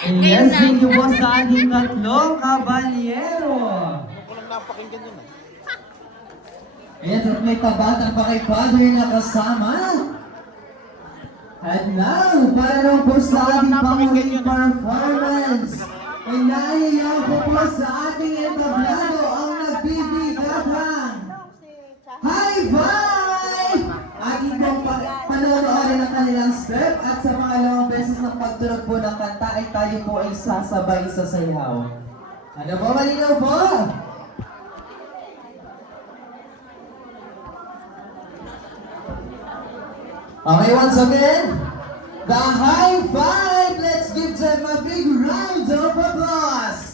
Thank you po sa ating tatlong kabalyero. Walang napakinggan yun. Ayan, at may tabatang pa kay Father na kasama. At now, para naman po sa ating panguling performance, ay naiiyak ko po sa ating entablado ang nagbibigatang High Five! Ating pong pa- panonoodin ang kanilang step at sa pangalawang beses ng pagtunog po ng kanta ay tayo po ay sasabay sa sayaw. Ano po, malinaw po? Okay, once again, the high five. Let's give them a big round of applause.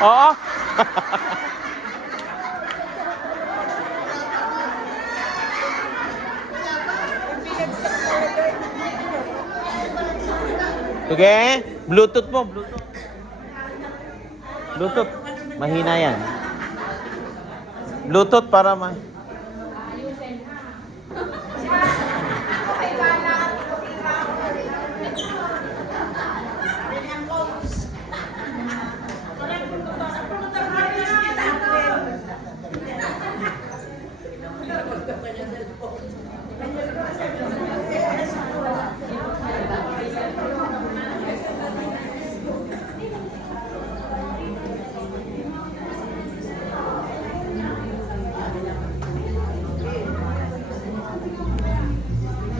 Oo. Sige, Bluetooth mo, Bluetooth. Bluetooth. Mahina yan. Bluetooth para ma...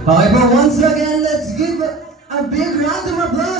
However, once again, let's give a, big round of applause.